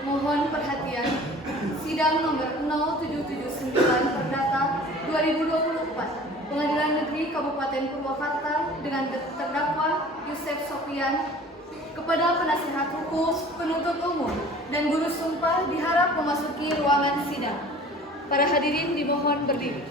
Mohon perhatian. Sidang nomor 0779 Perdata 2024 Pengadilan Negeri Kabupaten Purwakarta dengan terdakwa Yusef Sofian kepada penasihat hukum, penuntut umum, dan guru sumpah diharap memasuki ruangan sidang. Para hadirin dimohon berdiri.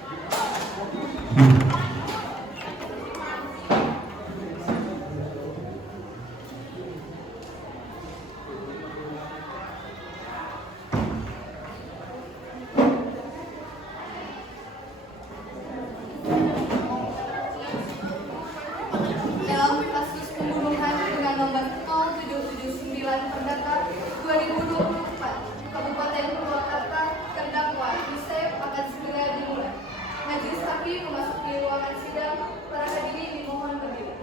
Dalam kasus pembunuhan dengan nomor 0779 Perdata 2024 Kabupaten Purwakarta, terdakwa Yusef akan segera dimulai. Majelis hakim memasuki ruangan sidang. Para hadirin dimohon berdiri.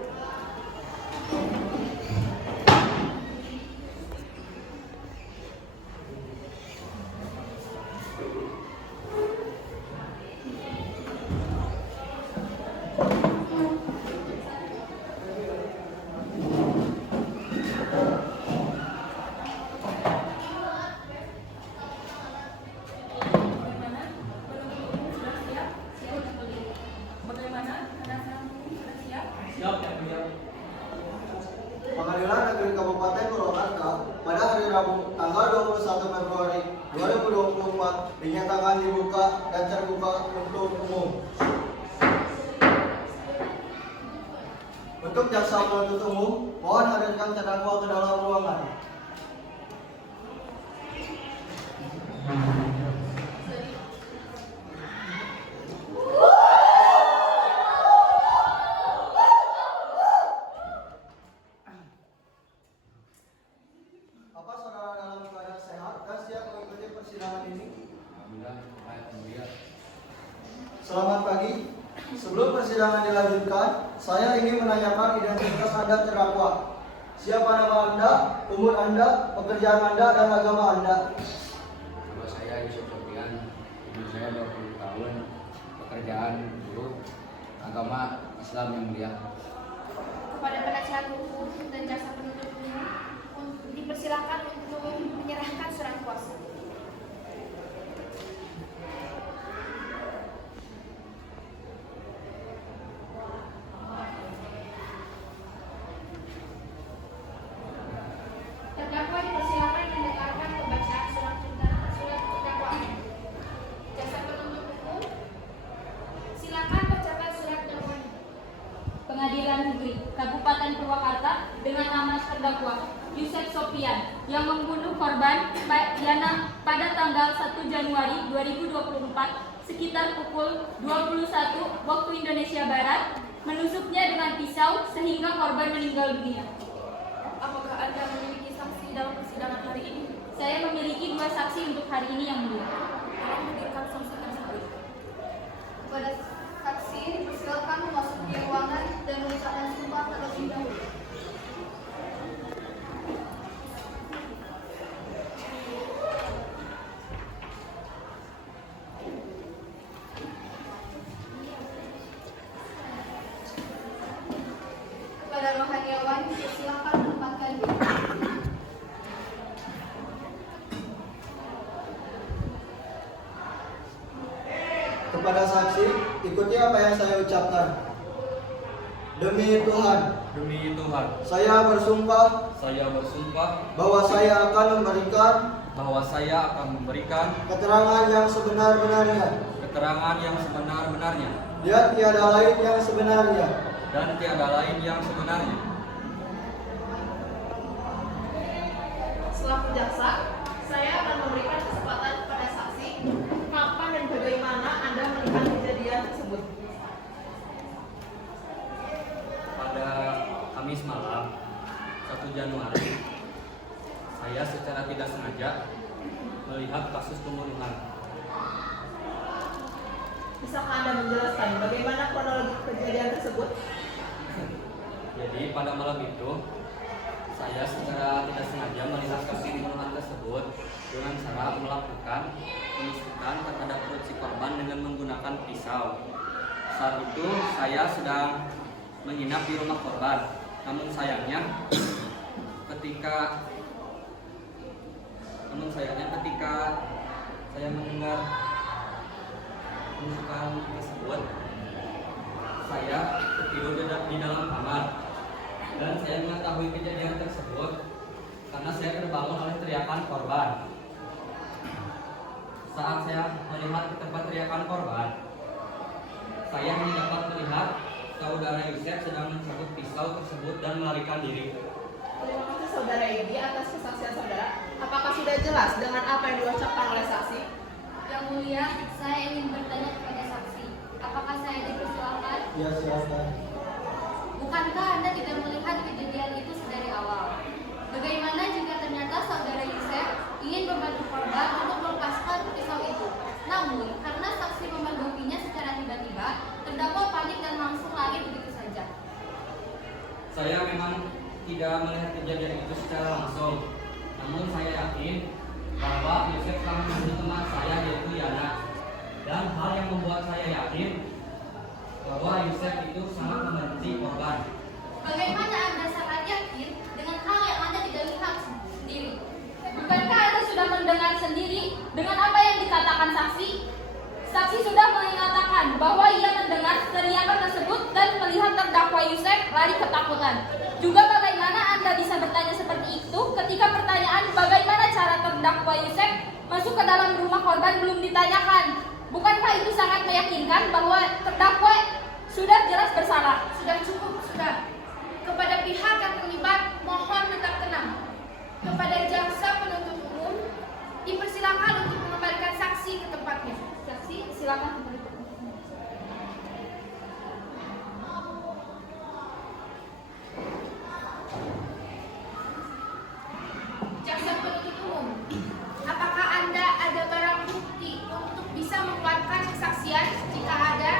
Pengadilan Negeri Kabupaten Purwakarta pada hari Rabu tanggal 21 Februari 2024 dinyatakan dibuka dan terbuka untuk umum. Untuk jaksa penuntut umum, mohon hadirkan terdakwa ke dalam ruangan. Apa saudara dalam keadaan sehat dan siap mengikuti persidangan ini? Selamat pagi. Sebelum persidangan dilanjutkan, saya ingin menanyakan identitas Anda terdakwa. Siapa nama Anda, umur Anda, pekerjaan Anda, dan agama Anda? Nama saya Yusef Sofian, umur saya 20 tahun, pekerjaan guru, agama Islam yang mulia. Kepada penasihat hukum dan jaksa penuntut umum dipersilakan untuk menyerahkan surat kuasa. Terdakwa dipersilakan mendengarkan pembacaan surat dakwaan. Jaksa penuntut umum, silakan bacakan surat dakwaan. Pengadilan Negeri Kabupaten Purwakarta dengan nama terdakwa Yusef Sofian yang membunuh korban Yana pada tanggal 1 Januari 2024 sekitar pukul 21 waktu Indonesia Barat, menusuknya dengan pisau sehingga korban meninggal dunia. Apakah Anda memiliki saksi dalam persidangan hari ini? Saya memiliki 2 saksi untuk hari ini yang mulia. Tolong hadirkan saksi tersebut. Kepada saksi dipersilakan memasuki ruangan dan mengucapkan sumpah terlebih dahulu. Kepada rohaniawan dipersilakan menempatkan diri. Kepada saksi, ikuti apa yang saya ucapkan. Demi Tuhan, saya bersumpah Saya bersumpah bahwa saya akan bahwa saya akan memberikan keterangan yang sebenar-benarnya keterangan yang sebenar-benarnya dan tiada lain yang sebenarnya. dan tiada lain yang sebenarnya. Selaku jaksa, saya akan memberikan kesempatan kepada saksi kapan dan bagaimana Anda melihat kejadian tersebut. Pada Kamis malam 1 Januari, saya secara tidak sengaja melihat kasus pembunuhan. Bisakah Anda menjelaskan bagaimana kronologi kejadian tersebut? Jadi pada malam itu saya secara tidak sengaja melihat kasus pembunuhan tersebut dengan cara melakukan penusukan terhadap perut si korban dengan menggunakan pisau. Saat itu saya sedang menginap di rumah korban. Namun sayangnya sayangnya ketika saya mendengar penusukan tersebut, saya tidur di dalam kamar dan saya mengetahui kejadian tersebut karena saya terbangun oleh teriakan korban. Saat saya melihat ke tempat teriakan korban, saya hanya dapat melihat saudara Yusef sedang mencabut pisau tersebut dan melarikan diri. Terima kasih saudara Egy atas kesaksian saudara. Apakah sudah jelas dengan apa yang diucapkan oleh saksi? Yang mulia, saya ingin bertanya kepada saksi, apakah saya dipersilakan? Ya, silakan. Bukankah Anda tidak melihat kejadian itu sedari awal? Bagaimana jika ternyata saudara Yusef ingin membantu korban untuk melepaskan pisau itu? Namun, karena saksi memergokinya secara tiba-tiba, terdakwa panik dan langsung lari begitu saja. Saya memang tidak melihat kejadian itu secara langsung, namun saya yakin bahwa Yusef telah membunuh teman saya yaitu Yana. Dan hal yang membuat saya yakin bahwa Yusef itu sangat membenci korban. Bagaimana Anda sangat yakin dengan hal yang Anda tidak lihat sendiri? Bukankah Anda sudah mendengar sendiri dengan apa yang dikatakan saksi? Saksi sudah mengatakan bahwa ia mendengar teriakan tersebut dan melihat terdakwa Yusef lari ketakutan. Juga bagaimana Anda bisa bertanya seperti itu ketika pertanyaan bagaimana cara terdakwa Yusef masuk ke dalam rumah korban belum ditanyakan? Bukankah itu sangat meyakinkan bahwa terdakwa sudah jelas bersalah? Sudah cukup, sudah. Kepada pihak yang terlibat, mohon tetap tenang. Kepada jaksa penuntut umum, dipersilakan untuk mengembalikan saksi ke tempatnya. Saksi, silakan kembali. Jaksa penuntut umum, apakah Anda ada barang bukti untuk bisa menguatkan kesaksian? Jika ada,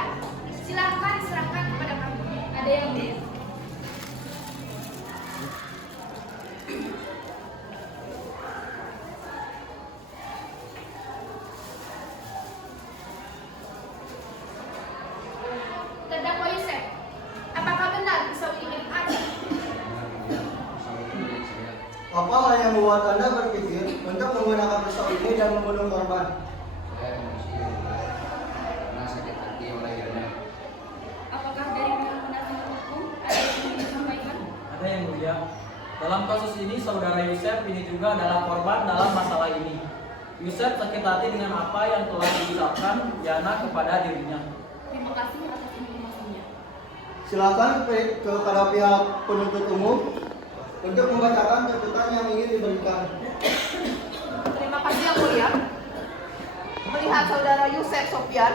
silakan serahkan kepada kami. Ada yang mulia. Terdakwa Yusef, apakah benar pisau ini milik Anda? Apa hal yang membuat Anda berpikir untuk menggunakan pisau ini dan membunuh korban? Saya emosi karena sakit hati oleh Yana. Apakah dari pihak penasihat hukum ada yang ingin disampaikan? Ada yang mulia. Dalam kasus ini, saudara Yusef ini juga adalah korban dalam masalah ini. Yusef sakit hati dengan apa yang telah diucapkan Yana kepada dirinya. Terima kasih atas informasinya. Silakan kepada pihak penuntut umum untuk membacakan tuntutan yang ingin diberikan. Terima kasih yang mulia. Melihat saudara Yusef Sofian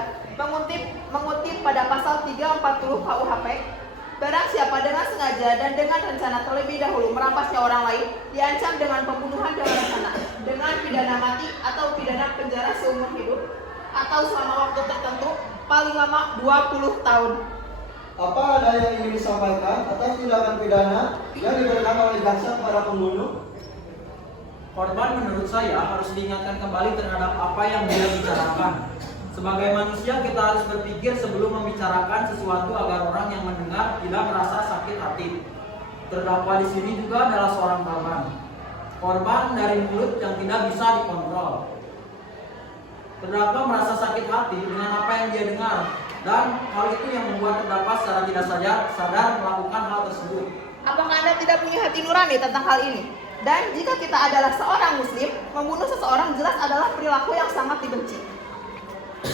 mengutip pada pasal 340 KUHP, barang siapa dengan sengaja dan dengan rencana terlebih dahulu merampasnya orang lain diancam dengan pembunuhan dengan rencana, dengan pidana mati atau pidana penjara seumur hidup atau selama waktu tertentu paling lama 20 tahun. Apa ada yang ingin disampaikan atas tindakan pidana yang diberikan oleh jaksa kepada pembunuh? Korban menurut saya harus diingatkan kembali terhadap apa yang dia bicarakan. Sebagai manusia kita harus berpikir sebelum membicarakan sesuatu agar orang yang mendengar tidak merasa sakit hati. Terdakwa di sini juga adalah seorang korban. Korban dari mulut yang tidak bisa dikontrol. Terdakwa merasa sakit hati dengan apa yang dia dengar, dan hal itu yang membuat terdakwa secara tidak sadar melakukan hal tersebut. Apakah Anda tidak punya hati nurani tentang hal ini? Dan jika kita adalah seorang muslim, membunuh seseorang jelas adalah perilaku yang sangat dibenci.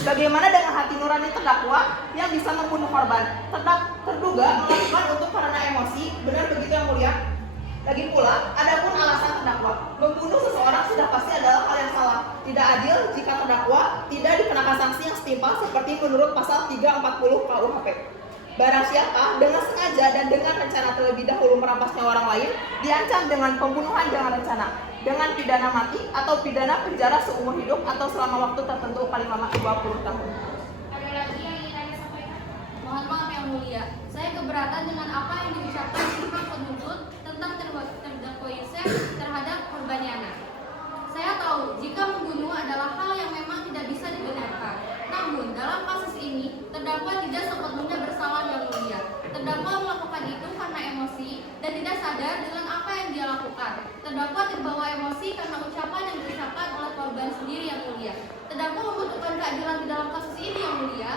Bagaimana dengan hati nurani terdakwa yang bisa membunuh korban? Terduga melakukan untuk karena emosi, benar begitu yang mulia? Lagi pula, adapun alasan terdakwa, membunuh seseorang sudah pasti adalah hal yang salah. Tidak adil jika terdakwa tidak dikenakan sanksi yang setimpal seperti menurut pasal 340 KUHP. Barang siapa dengan sengaja dan dengan rencana terlebih dahulu merampasnya orang lain diancam dengan pembunuhan dengan rencana, dengan pidana mati atau pidana penjara seumur hidup atau selama waktu tertentu paling lama 20 tahun. Ada lagi yang ingin Anda sampaikan? Mohon maaf yang mulia, saya keberatan dengan apa yang diucapkan pihak penuntut tentang terdakwa Yusef terhadap korban Yana. Saya tahu jika membunuh adalah hal yang memang tidak bisa dibenarkan. Namun dalam kasus ini terdakwa tidak sepenuhnya bersalah yang mulia. Terdakwa melakukan itu karena emosi dan tidak sadar dengan apa yang dia lakukan. Terdakwa terbawa emosi karena ucapan yang diucapkan oleh keadilan di dalam kasus ini, Yang Mulia.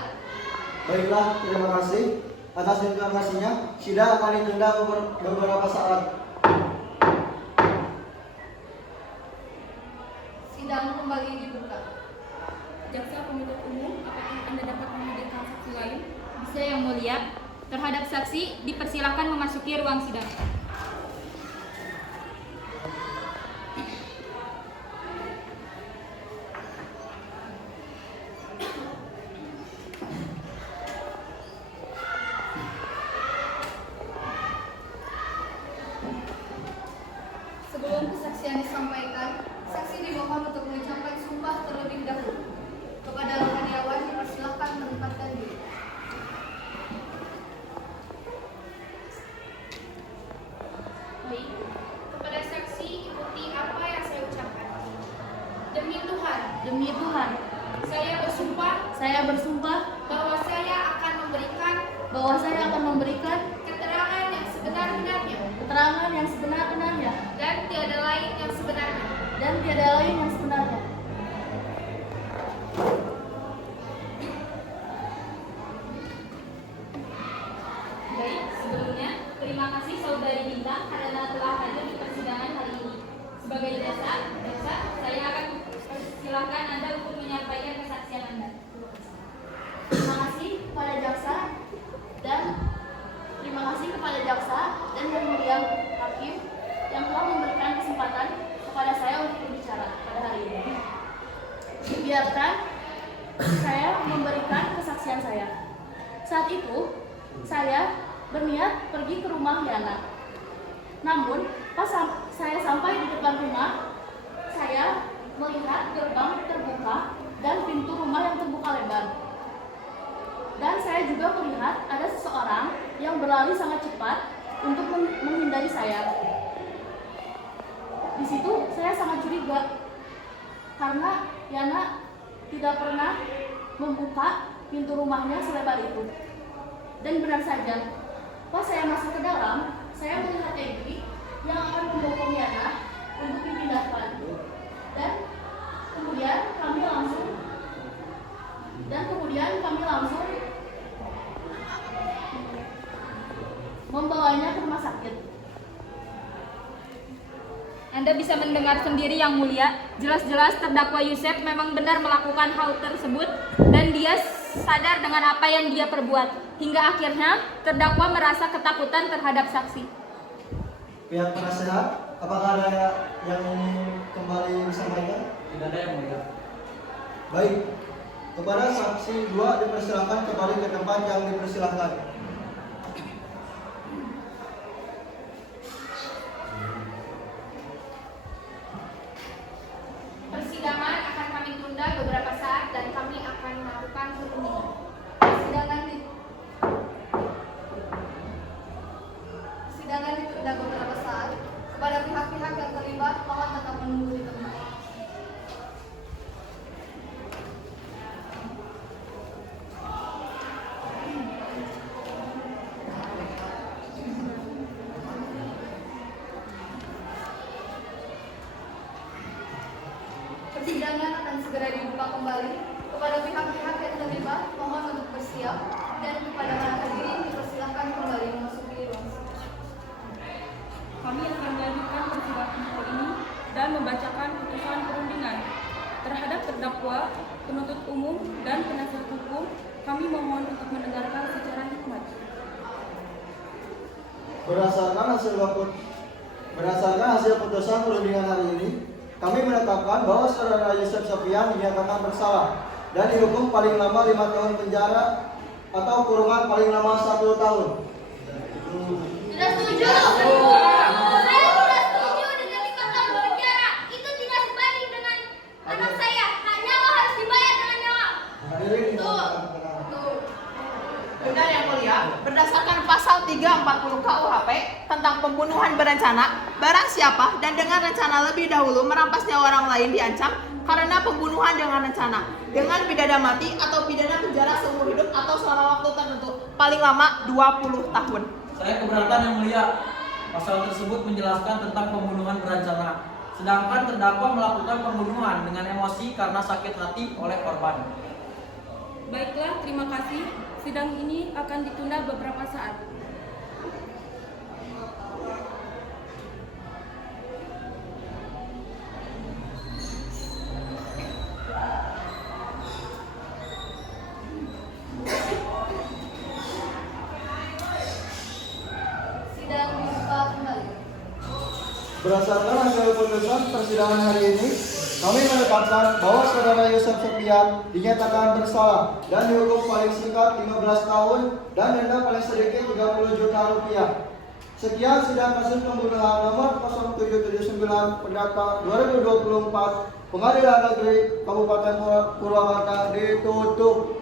Baiklah, terima kasih. Atas informasinya, sidang akan ditunda beberapa saat. Sidang kembali dibuka. Jaksa penuntut umum, apakah Anda dapat menghadirkan saksi lain? Bisa, Yang Mulia. Terhadap saksi, dipersilakan memasuki ruang sidang. Sebelum kesaksian disampaikan, saksi dimohon untuk mengucapkan sumpah terlebih dahulu. Kepada Rohaniawan dipersilahkan menempatkan diri. Baik, kepada saksi ikuti apa yang saya ucapkan. Demi Tuhan, Demi Tuhan, saya bersumpah bahwa saya akan memberikan keterangan yang sebenar-benarnya keterangan yang sebenar-benarnya dan tiada lain yang sebenarnya. dan tiada lain yang sebenarnya. Baik, sebelumnya terima kasih Saudari Bintang karena telah hadir di persidangan hari ini. Sebagai jaksa, saya akan silakan Anda untuk menyampaikan kesaksian Anda. Terima kasih kepada jaksa dan Yang Mulia Hakim yang telah memberikan kesempatan kepada saya untuk berbicara pada hari ini. Biarkan saya memberikan kesaksian saya. Saat itu, saya berniat pergi ke rumah Yana. Namun, pas saya sampai di depan rumah, saya melihat gerbang terbuka dan pintu rumah yang terbuka lebar. Dan saya juga melihat ada seseorang yang berlari sangat cepat untuk menghindari saya. Di situ saya sangat curiga karena Yana tidak pernah membuka pintu rumahnya selebar itu. Dan benar saja, pas saya masuk ke dalam, saya melihat Egy yang akan membopong Yana untuk dipindahkan. Dan kemudian kami langsung membawanya ke rumah sakit. Anda bisa mendengar sendiri Yang Mulia, jelas-jelas terdakwa Yusef memang benar melakukan hal tersebut dan dia sadar dengan apa yang dia perbuat. Hingga akhirnya terdakwa merasa ketakutan terhadap saksi. Pihak penasehat, apakah ada yang ingin kembali disampaikan? Tidak ada, Yang Mulia. Baik, kepada saksi 2 dipersilakan kembali ke tempat yang dipersilakan. Persidangan akan kami tunda beberapa saat dan kami akan melakukan perundingan. Persidangan ditunda beberapa saat. Kepada pihak-pihak yang terlibat, mohon tetap menunggu di tempat. Persidangan akan segera dibuka kembali. Kepada pihak-pihak yang terlibat, mohon untuk bersiap dan kepada para hadirin dipersilakan kembali memasuki ruang sidang. Kami akan melanjutkan persidangan hari ini dan membacakan putusan perundingan terhadap terdakwa, penuntut umum, dan penasihat hukum. Kami mohon untuk mendengarkan secara hikmat. Berdasarkan hasil putusan perundingan hari ini, kami menetapkan bahwa saudara Yusef Sopyan dinyatakan bersalah dan dihukum paling lama 5 tahun penjara atau kurungan paling lama 1 tahun. Tidak setuju. Saya tidak setuju dengan 5 tahun penjara. Itu tidak sebanding dengan anak saya. Hak nyawa harus dibayar dengan nyawa. Hadirin Tuh. Benar Yang Mulia, berdasarkan pasal 340 KUHP tentang pembunuhan berencana, barang siapa dan dengan rencana lebih dahulu merampas nyawa orang lain diancam karena pembunuhan dengan rencana dengan pidana mati atau pidana penjara seumur hidup atau selama waktu tertentu paling lama 20 tahun. Saya keberatan, Yang Mulia. Pasal tersebut menjelaskan tentang pembunuhan berencana. Sedangkan terdakwa melakukan pembunuhan dengan emosi karena sakit hati oleh korban. Baiklah, terima kasih. Sidang ini akan ditunda beberapa saat. Sidang dibuka kembali. Berdasarkan hasil putusan persidangan hari ini, kami menetapkan bahwa saudara Yusef Sopian dinyatakan bersalah dan dihukum paling singkat 15 tahun dan denda paling sedikit 30 juta rupiah. Sekian sidang kasus pembunuhan nomor 0779 Perdata 2024 Pengadilan Negeri Kabupaten Purwakarta ditutup.